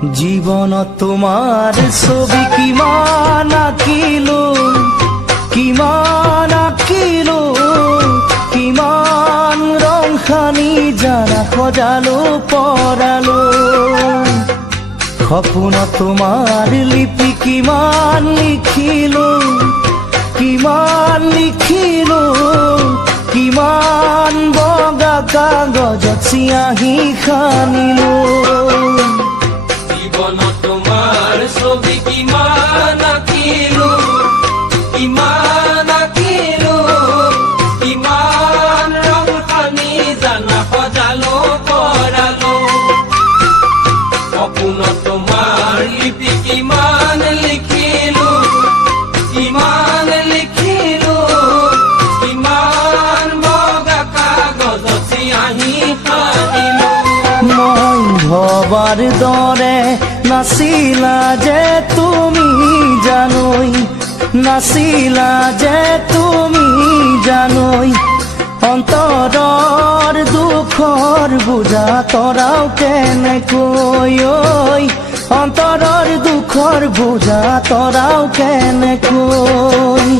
জীৱনত তোমাৰ ছবি কিমান আঁকিলো, কিমান ৰং সানি জানা সজালো পৰালো। সপোনত তোমাৰ লিপি কিমান লিখিলো, কিমান বগা কাগজত চিয়াহী সানিলো। জীৱনত তোমাৰ ছবি কিমান আঁকিলো, কিমান ৰং সানি জানা সজালো পৰালো। সপোনত তোমাৰ লিপি কিমান লিখিলো, কিমান বগা কাগজত চিয়াহী সানিলো। মই ভবাৰ দৰে নাছিলা যে তুমি জানৈ, অন্তৰৰ দুখৰ বুজা তৰাও কেনেকৈ, অন্তৰৰ দুখৰ বুজা তৰাও কেনেকৈ।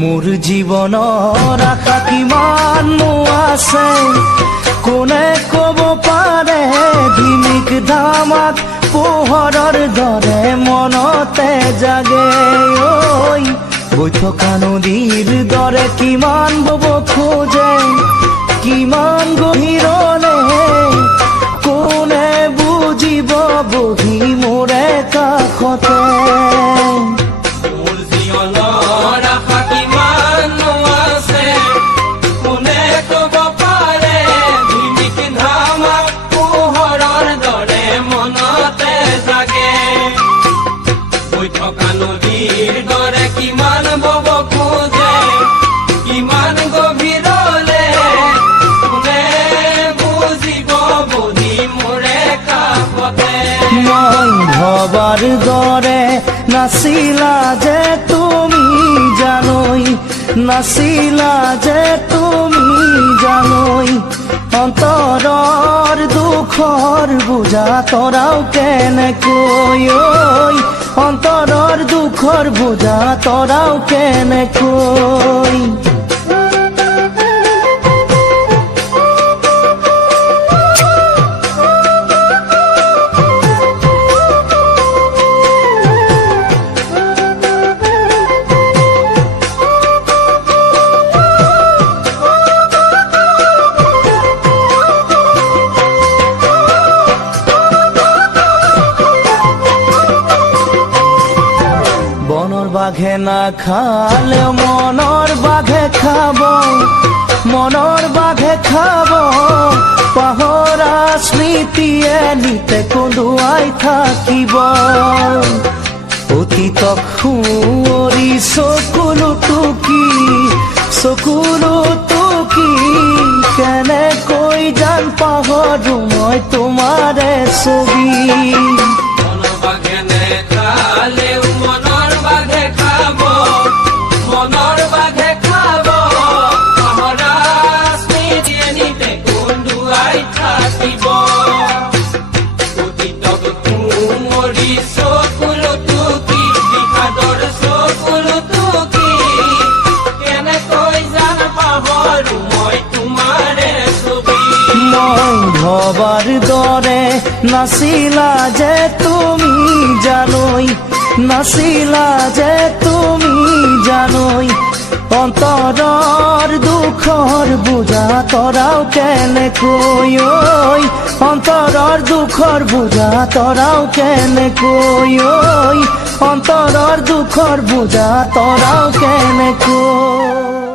মোৰ জীৱনৰ আশা কিমান আছে, কোনে ক'ব পাৰে। ধিমিক ধামাক পোহৰৰ দৰে মনতে জাগে, বৈ থকা নদীৰ দৰে কিমান বব খোজে, কিমান গভীৰলে কোনে বুজিব বহি মোৰে কাষতে। নদীৰ দৰে কিমান বব খোজে, কিমান গভীৰলে কোনে বুজিব বহি মোৰে কাষতে। মই ভবাৰ দৰে নাছিলা যে তুমি জানৈ, অন্তৰৰ দুখৰ বুজা তৰাও কেনেকৈ, অন্তৰৰ দুখৰ বুজা তৰাও কেনেকৈ। বনৰ বাঘে নাখালে মনৰ বাঘে খাব, পাহৰা স্মৃতিয়ে নিতে কন্দুৱাই থাকিব। অতীতক সুঁৱৰি চকুলো টুকি, কেনেকৈ জান পাহৰো মই তোমাৰে ছবি। ভবাৰ দৰে নাছিলা যে তুমি জানৈ, অন্তৰৰ দুখৰ বুজা তৰাও কেনেকৈ, অন্তৰৰ দুখৰ বুজা তৰাও কেনেকৈ, অন্তৰৰ দুখৰ বুজা তৰাও কেনেকৈ।